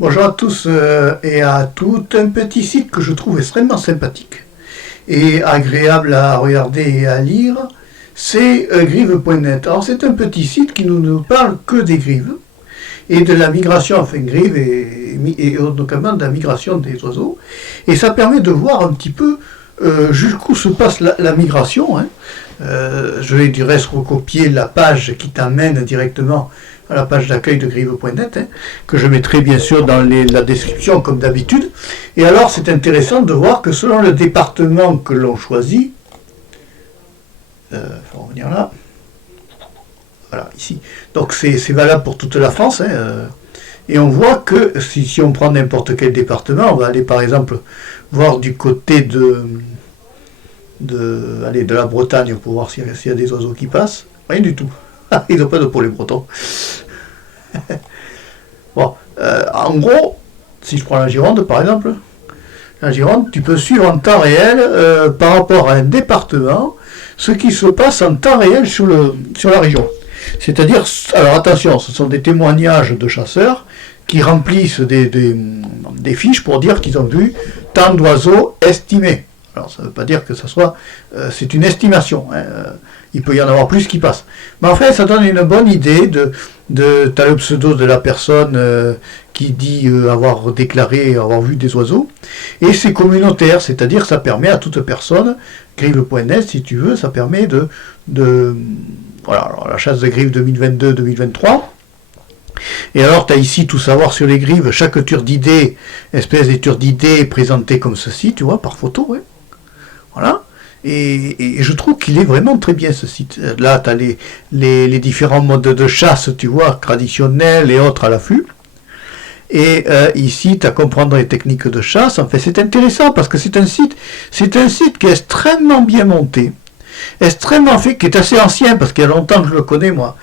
Bonjour à tous et à toutes. Un petit site que je trouve extrêmement sympathique et agréable à regarder et à lire, c'est grive.net. Alors c'est un petit site qui ne nous parle que des grives et de la migration, enfin grive et notamment de la migration des oiseaux. Et ça permet de voir un petit peu jusqu'où se passe la migration. Je vais du reste recopier la page qui t'amène directement à la page d'accueil de grive.net, que je mettrai bien sûr dans la description comme d'habitude. Et alors c'est intéressant de voir que selon le département que l'on choisit, faut revenir là, voilà ici, donc c'est valable pour toute la France, et on voit que si on prend n'importe quel département, on va aller par exemple voir du côté de la Bretagne pour voir s'il y a des oiseaux qui passent. Rien du tout. Ils n'ont pas de pour les Bretons. Bon, en gros, si je prends la Gironde par exemple, la Gironde, tu peux suivre en temps réel par rapport à un département ce qui se passe en temps réel sur la région. C'est-à-dire, alors attention, ce sont des témoignages de chasseurs qui remplissent des fiches pour dire qu'ils ont vu tant d'oiseaux estimés. Alors ça ne veut pas dire que ça soit, c'est une estimation, il peut y en avoir plus qui passent. Mais en fait ça donne une bonne idée t'as le pseudo de la personne qui dit avoir déclaré, avoir vu des oiseaux, et c'est communautaire, c'est-à-dire ça permet à toute personne, grive.net si tu veux, ça permet voilà, alors la chasse de grive 2022-2023, et alors tu as ici tout savoir sur les grives, chaque turdidé, espèce des turdidés est présenté comme ceci, tu vois, par photo, ouais. Voilà, et je trouve qu'il est vraiment très bien ce site. Là, tu as les différents modes de chasse, tu vois, traditionnels et autres à l'affût. Et ici, tu as comprendre les techniques de chasse. En fait, c'est intéressant parce que c'est un site qui est extrêmement bien monté, extrêmement fait, qui est assez ancien parce qu'il y a longtemps que je le connais, moi.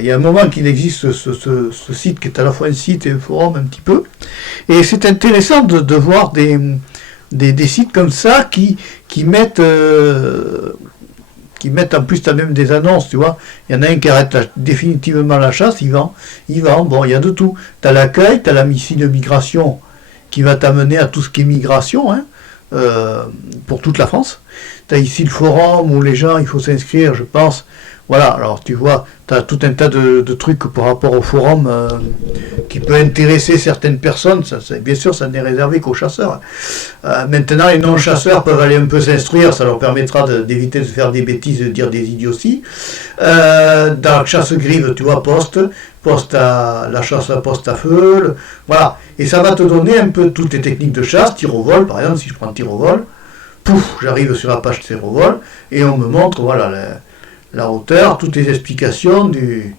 Il y a un moment qu'il existe ce site qui est à la fois un site et un forum un petit peu. Et c'est intéressant de voir des sites comme ça qui mettent en plus t'as même des annonces, tu vois. Il y en a un qui arrête définitivement la chasse, il vend, bon, il y a de tout. T'as l'accueil, t'as la missile de migration qui va t'amener à tout ce qui est migration, pour toute la France. T'as ici le forum où les gens, il faut s'inscrire, je pense. Voilà, alors tu vois, tu as tout un tas de trucs par rapport au forum qui peut intéresser certaines personnes. Bien sûr, ça n'est réservé qu'aux chasseurs. Maintenant, les non-chasseurs peuvent aller un peu s'instruire, ça leur permettra d'éviter de faire des bêtises, de dire des idioties. Dans la chasse-grive, tu vois, la chasse à poste à feu, voilà. Et ça va te donner un peu toutes les techniques de chasse, tir au vol, par exemple, si je prends tir au vol, pouf, j'arrive sur la page tir au vol, et on me montre, voilà, la hauteur, toutes les explications tu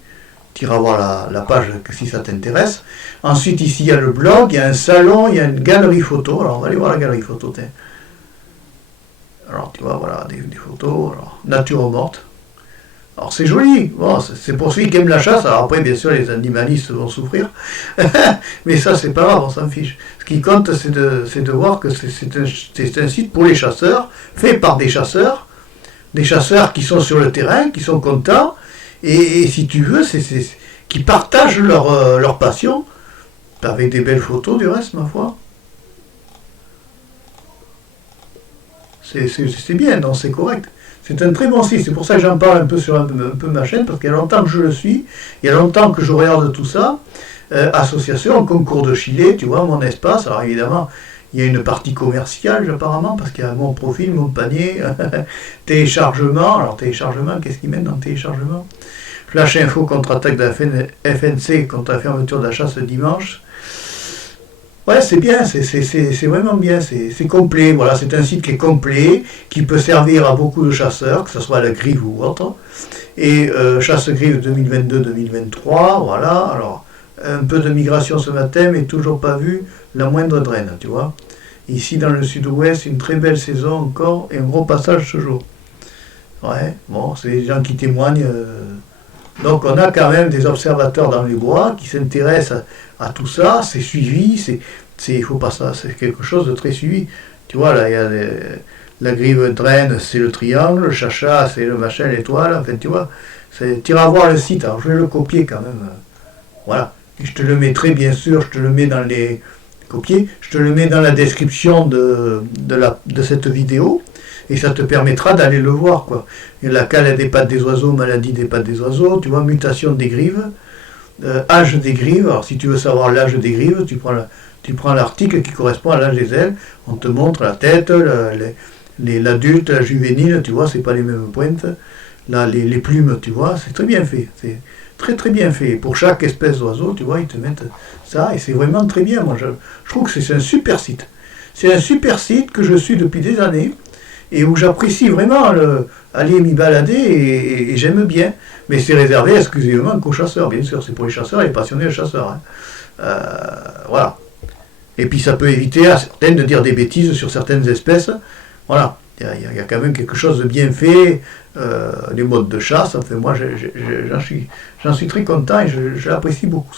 iras voir la page si ça t'intéresse. Ensuite ici il y a le blog, il y a un salon, il y a une galerie photo. Alors on va aller voir la galerie photo. Alors tu vois, voilà, des photos, alors, nature morte. Alors c'est joli, bon, c'est pour celui qui aime la chasse. Alors après bien sûr les animalistes vont souffrir, mais ça c'est pas grave, on s'en fiche. Ce qui compte c'est de voir que c'est un site pour les chasseurs, fait par des chasseurs qui sont sur le terrain, qui sont contents, et si tu veux, qui partagent leur passion, avec des belles photos du reste, ma foi. C'est bien, non, c'est correct. C'est un très bon site, c'est pour ça que j'en parle un peu sur un peu ma chaîne, parce qu'il y a longtemps que je le suis, il y a longtemps que je regarde tout ça. Association, concours de Chile, tu vois, mon espace, alors évidemment, il y a une partie commerciale apparemment, parce qu'il y a mon profil, mon panier, téléchargement, alors téléchargement, qu'est-ce qu'ils mettent dans le téléchargement? Flash info contre-attaque de la FNC contre la fermeture de la chasse le dimanche. Ouais, c'est bien, c'est vraiment bien, c'est complet, voilà, c'est un site qui est complet, qui peut servir à beaucoup de chasseurs, que ce soit à la grive ou autre. Et chasse-grive 2022-2023, voilà, alors un peu de migration ce matin, mais toujours pas vu la moindre draine, tu vois. Ici dans le sud-ouest, une très belle saison encore, et un gros passage ce jour. Ouais, bon, c'est des gens qui témoignent. Donc on a quand même des observateurs dans les bois qui s'intéressent à tout ça, c'est suivi, il faut pas ça, c'est quelque chose de très suivi. Tu vois, là, il y a la grive draine, c'est le triangle, le chacha, c'est le machin, l'étoile, enfin tu vois, tu iras voir le site, alors je vais le copier quand même. Voilà. Et je te le mettrai, bien sûr, je te le mets dans les copier, je te le mets dans la description de cette vidéo, et ça te permettra d'aller le voir, quoi. Et la cale des pattes des oiseaux, maladie des pattes des oiseaux, tu vois, mutation des grives, âge des grives. Alors si tu veux savoir l'âge des grives, tu prends l'article qui correspond à l'âge des ailes, on te montre la tête, l'adulte, la juvénile, tu vois, c'est pas les mêmes pointes. Là, les plumes, tu vois, c'est très bien fait. C'est très très bien fait. Pour chaque espèce d'oiseau, tu vois, ils te mettent ça, et c'est vraiment très bien. Moi, je trouve que c'est un super site. C'est un super site que je suis depuis des années, et où j'apprécie vraiment aller m'y balader, et j'aime bien. Mais c'est réservé exclusivement qu'aux chasseurs, bien sûr. C'est pour les chasseurs et les passionnés de chasseurs. Hein. Voilà. Et puis ça peut éviter à certaines de dire des bêtises sur certaines espèces. Voilà. Il y a quand même quelque chose de bien fait, les modes de chasse. Enfin, moi, j'en suis très content et j'apprécie beaucoup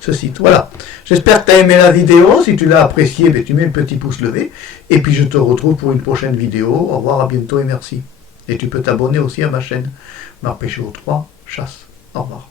ce site. Voilà. J'espère que tu as aimé la vidéo. Si tu l'as appréciée, ben, tu mets le petit pouce levé. Et puis, je te retrouve pour une prochaine vidéo. Au revoir, à bientôt et merci. Et tu peux t'abonner aussi à ma chaîne Marc Péchaud 3 Chasse. Au revoir.